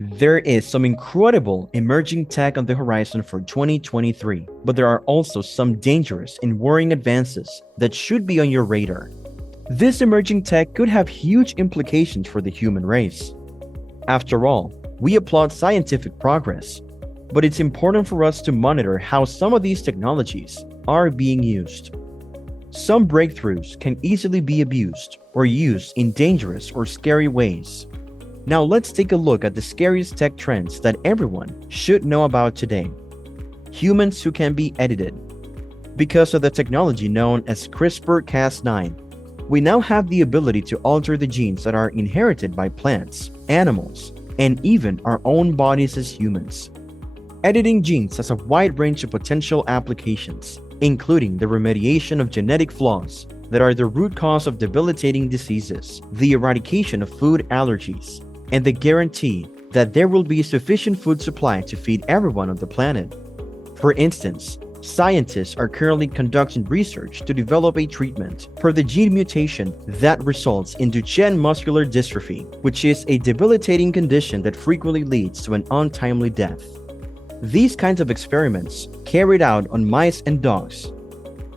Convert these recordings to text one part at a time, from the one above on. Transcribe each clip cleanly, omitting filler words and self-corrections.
There is some incredible emerging tech on the horizon for 2023, but there are also some dangerous and worrying advances that should be on your radar. This emerging tech could have huge implications for the human race. After all, we applaud scientific progress, but it's important for us to monitor how some of these technologies are being used. Some breakthroughs can easily be abused or used in dangerous or scary ways. Now let's take a look at the scariest tech trends that everyone should know about today. Humans who can be edited. Because of the technology known as CRISPR-Cas9, we now have the ability to alter the genes that are inherited by plants, animals, and even our own bodies as humans. Editing genes has a wide range of potential applications, including the remediation of genetic flaws that are the root cause of debilitating diseases, the eradication of food allergies, and the guarantee that there will be sufficient food supply to feed everyone on the planet. For instance, scientists are currently conducting research to develop a treatment for the gene mutation that results in Duchenne muscular dystrophy, which is a debilitating condition that frequently leads to an untimely death. These kinds of experiments, carried out on mice and dogs,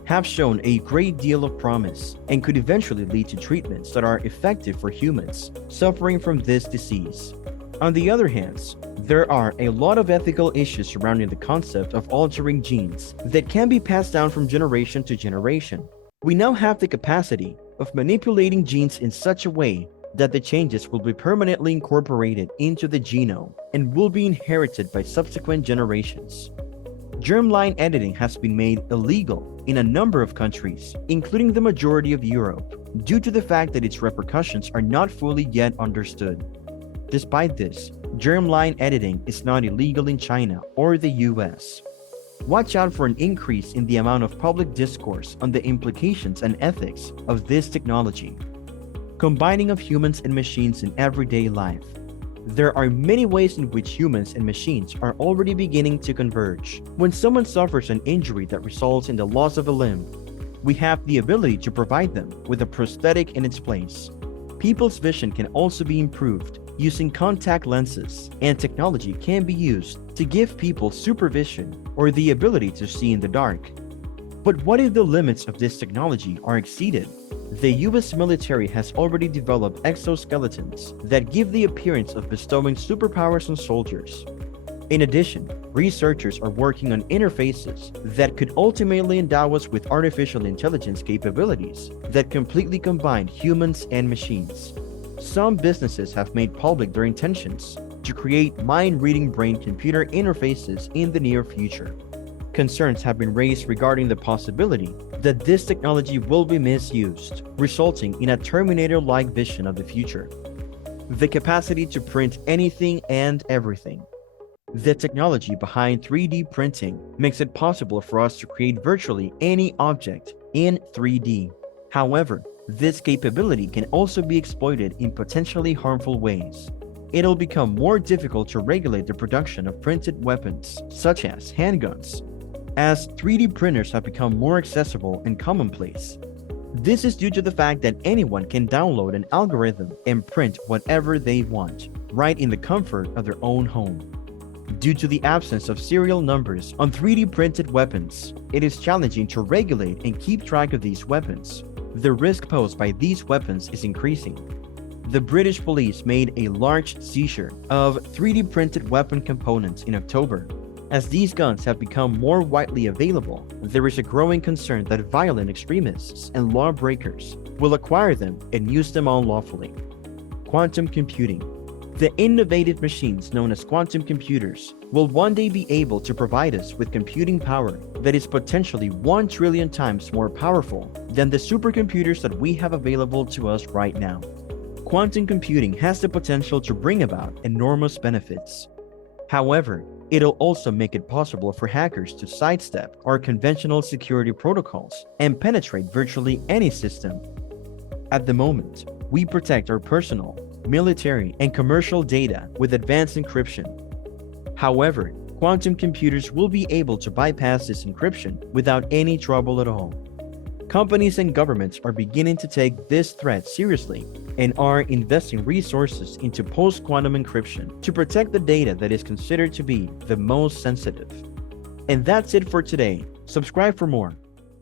have shown a great deal of promise and could eventually lead to treatments that are effective for humans suffering from this disease. On the other hand, there are a lot of ethical issues surrounding the concept of altering genes that can be passed down from generation to generation. We now have the capacity of manipulating genes in such a way that the changes will be permanently incorporated into the genome and will be inherited by subsequent generations. Germline editing has been made illegal in a number of countries, including the majority of Europe, due to the fact that its repercussions are not fully yet understood. Despite this, germline editing is not illegal in China or the US. Watch out for an increase in the amount of public discourse on the implications and ethics of this technology. Combining of humans and machines in everyday life. There are many ways in which humans and machines are already beginning to converge. When someone suffers an injury that results in the loss of a limb, we have the ability to provide them with a prosthetic in its place. People's vision can also be improved using contact lenses, and technology can be used to give people supervision or the ability to see in the dark. But what if the limits of this technology are exceeded? The US military has already developed exoskeletons that give the appearance of bestowing superpowers on soldiers. In addition, researchers are working on interfaces that could ultimately endow us with artificial intelligence capabilities that completely combine humans and machines. Some businesses have made public their intentions to create mind-reading brain-computer interfaces in the near future. Concerns have been raised regarding the possibility that this technology will be misused, resulting in a Terminator-like vision of the future. The capacity to print anything and everything. The technology behind 3D printing makes it possible for us to create virtually any object in 3D. However, this capability can also be exploited in potentially harmful ways. It'll become more difficult to regulate the production of printed weapons, such as handguns, as 3D printers have become more accessible and commonplace. This is due to the fact that anyone can download an algorithm and print whatever they want, right in the comfort of their own home. Due to the absence of serial numbers on 3D printed weapons, it is challenging to regulate and keep track of these weapons. The risk posed by these weapons is increasing. The British police made a large seizure of 3D printed weapon components in October. As these guns have become more widely available, there is a growing concern that violent extremists and lawbreakers will acquire them and use them unlawfully. Quantum computing. The innovative machines known as quantum computers will one day be able to provide us with computing power that is potentially 1 trillion times more powerful than the supercomputers that we have available to us right now. Quantum computing has the potential to bring about enormous benefits. However, it'll also make it possible for hackers to sidestep our conventional security protocols and penetrate virtually any system. At the moment, we protect our personal, military, and commercial data with advanced encryption. However, quantum computers will be able to bypass this encryption without any trouble at all. Companies and governments are beginning to take this threat seriously and are investing resources into post-quantum encryption to protect the data that is considered to be the most sensitive. And that's it for today. Subscribe for more.